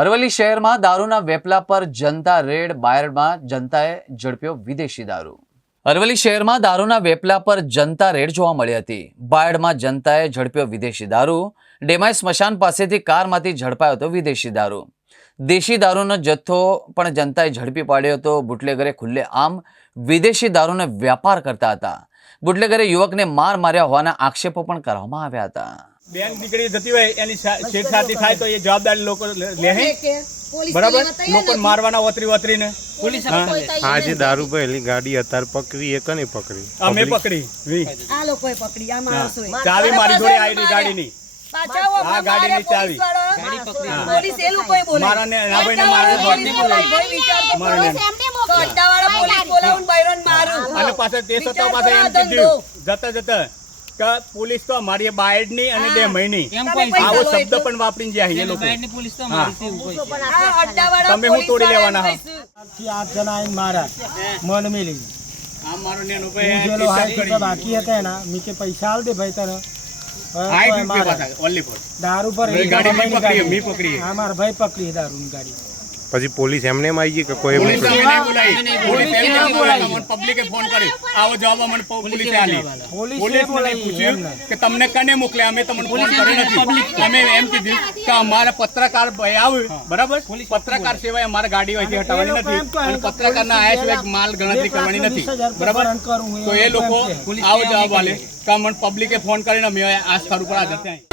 અરવલ્લી શહેરમાં દારૂના વેપલા પર જનતા રેડ. બાયડમાં જનતાએ ઝડપ્યો વિદેશી દારૂ. અરવલ્લી શહેરમાં દારૂના વેપલા પર જનતા રેડ જોવા મળી હતી. બાયડમાં જનતાએ ઝડપ્યો વિદેશી દારૂ. ડેમાઈ સ્મશાન પાસેથી કારમાંથી ઝડપાયો હતો વિદેશી દારૂ. દેશી દારૂનો જથ્થો પણ જનતાએ ઝડપી પાડ્યો હતો. બુટલેગરે ખુલ્લે આમ વિદેશી દારૂનો વ્યાપાર કરતા હતા. બુટલેગરે યુવકને માર માર્યા હોવાના આક્ષેપો પણ કરવામાં આવ્યા હતા. બેંક નીકળી જતી હોય એની છેડછાડી થાય તો એ જવાબદારી લોકો લે બરાબર. લોકો મારવાના ઓતરીને પોલીસ આજે દારૂ ભરેલી ગાડી અત્યારે પકડી એક ને પકડી અમે પકડી આ લોકોએ પકડી આ માણસોએ ચાવી મારી જોડે આવેલી ગાડીની આ ગાડીની ચાવી પોલીસ એ લોકોએ બોલાવી મારાને ના ભાઈને મારું અડ્ડાવાળા પોલીસ બોલાવું બૈરોન મારું અને પાછા તે સત્તા પાસે એમ કીધું જતા કે પોલીસ તો અમારી બાયડની અને ડેમાઈની આવો શબ્દ પણ વાપરીને જાય એ લોકો. તમે હું તોડી લેવાના હા 8 જણા આવીને મારા મન મેલી આ મારો નેનો પેલો હાઈ બાકી હતા એના મી કે પૈસા આલ દે ભાઈ તને દારૂ પર પકડી હા મારા ભાઈ પકડી દારૂની ગાડી. પછી પોલીસ એમને આવી ગઈ કે કોઈ પબ્લિકે ફોન કર્યો આવો જવાબ અમને પોલીસે આલી. પોલીસે પૂછ્યું કે તમને કને મોકલ્યા. અમે તમને ફોન કર્યો નથી. અમે એમ કીધું કે અમારા પત્રકાર ભાઈ આવ્યું બરાબર. પત્રકાર સિવાય અમારે ગાડી અહીંથી હટાવવાની નથી અને પત્રકારના આયા સિવાય માલ ગણતરી કરવાની નથી બરાબર. તો એ લોકો આવો જવાબ આલે કે અમને પબ્લિકે ફોન કરીને અમે આ સ્થળ ઉપર હાજર થયા.